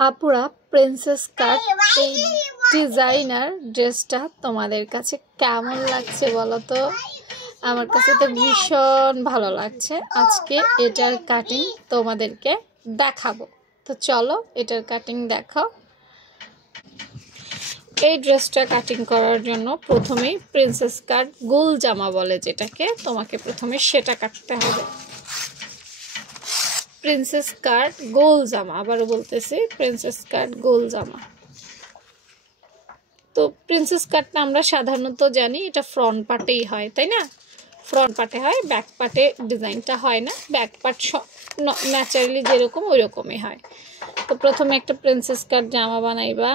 আপুরা প্রিন্সেস কাট এই ডিজাইনার ড্রেসটা তোমাদের কাছে কেমন লাগছে বলো তো? আমার কাছে তো ভীষণ ভালো লাগছে। আজকে এটার কাটিং তোমাদেরকে দেখাবো, তো চলো এটার কাটিং দেখো। এই ড্রেসটা কাটিং করার জন্য প্রথমেই প্রিন্সেস কাট গোল জামা বলে যেটাকে, তোমাকে প্রথমে সেটা কাটতে হবে। প্রিন্সেস কাট গোল জামা, আবারও বলতেছি প্রিন্সেস কাট গোল জামা। তো প্রিন্সেস কাটটা আমরা সাধারণত জানি এটা ফ্রন্ট পার্টেই হয়, তাই না? ফ্রন্ট পার্টে হয়, ব্যাক পার্টে ডিজাইনটা হয় না। ব্যাক পার্ট ন্যাচারালি যেরকম ওই রকমই হয়। তো প্রথমে একটা প্রিন্সেস কাট জামা বানাইবা।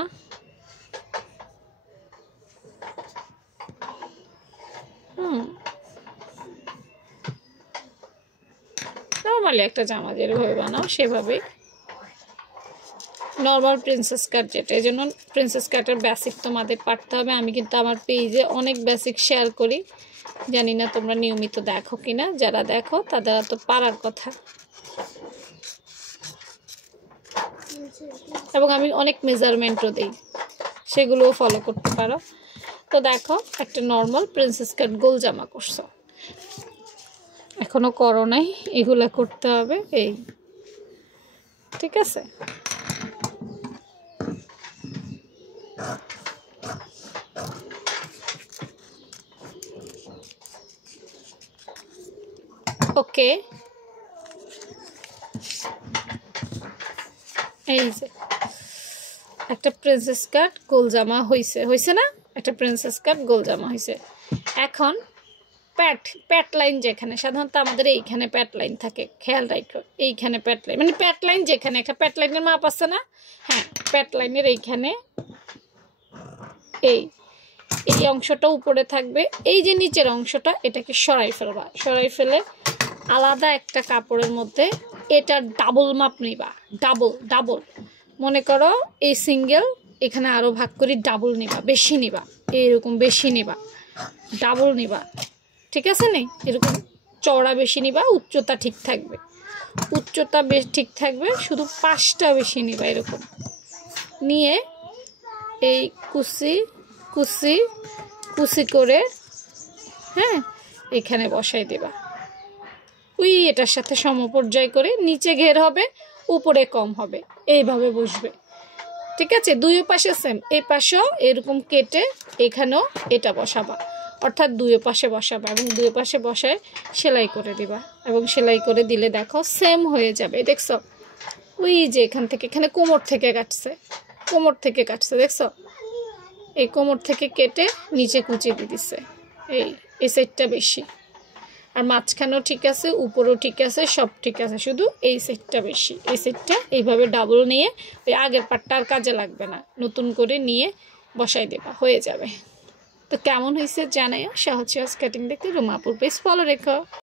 নর্মালি একটা জামা যেভাবে বানাও সেভাবেই নর্মাল প্রিন্সেস কাট যেটা, এই জন্য প্রিন্সেস কাটের বেসিক তোমাদের পারতে হবে। আমি কিন্তু আমার পেজে অনেক বেসিক শেয়ার করি, জানি না তোমরা নিয়মিত দেখো কিনা। যারা দেখো তাদের তো পারার কথা, এবং আমি অনেক মেজারমেন্টও দিই, সেগুলোও ফলো করতে পারো। তো দেখো একটা নর্মাল প্রিন্সেস কাট গোল জামা করছো, এখনো করো নাই, এগুলো করতে হবে। এই ঠিক আছে, ওকে। এই যে একটা প্রিন্সেস কাট গোল জামা হয়েছে না? একটা প্রিন্সেস কাট গোল জামা হয়েছে। এখন প্যাট লাইন যেখানে সাধারণত আমাদের এইখানে প্যাট লাইন থাকে, খেয়াল রাখো। এইখানে প্যাট লাইন মানে প্যাট লাইন যেখানে, একটা প্যাট লাইনের মাপ আছে না? হ্যাঁ, প্যাট লাইনের এইখানে এই অংশটা উপরে থাকবে। এই যে নিচের অংশটা, এটাকে সরাই ফেলবা। সরাই ফেলে আলাদা একটা কাপড়ের মধ্যে এটা ডাবল মাপ নিবা। ডাবল মনে করো এই সিঙ্গেল, এখানে আরও ভাগ করি, ডাবল নিবা, বেশি নিবা, এরকম বেশি নিবা, ডাবল নিবা, ঠিক আছে? নেই এরকম চওড়া বেশি নিবা, উচ্চতা ঠিক থাকবে, উচ্চতা বেশ ঠিক থাকবে, শুধু পাশটা বেশি নিবা। এরকম নিয়ে এই কুচি করে, হ্যাঁ, এখানে বসাই দেবা। ওই এটার সাথে সমপর্যায় করে, নিচে ঘের হবে, উপরে কম হবে, এইভাবে বসবে, ঠিক আছে? দুই পাশে সেম, এই পাশেও এরকম কেটে এখানেও এটা বসাবা, অর্থাৎ দুই পাশে বসাবা, এবং দুই পাশে বসায় সেলাই করে দিবা। এবং সেলাই করে দিলে দেখো সেম হয়ে যাবে। দেখছো ওই যে এখান থেকে, এখানে কোমর থেকে কাটছে, দেখছো? এই কোমর থেকে কেটে নিচে কুচি দিয়ে দিচ্ছে। এই সাইডটা বেশি, আর মাঝখানেও ঠিক আছে, উপরেও ঠিক আছে, সব ঠিক আছে, শুধু এই সাইডটা বেশি। এই সাইডটা এইভাবে ডাবল নিয়ে, ওই আগের পাটটা আর কাজে লাগবে না, নতুন করে নিয়ে বসাই দেবা, হয়ে যাবে। তো কেমন হয়েছে জানাই। সহজ কাটিং দেখতে রুমাপুর পেজ ফলো রেখো।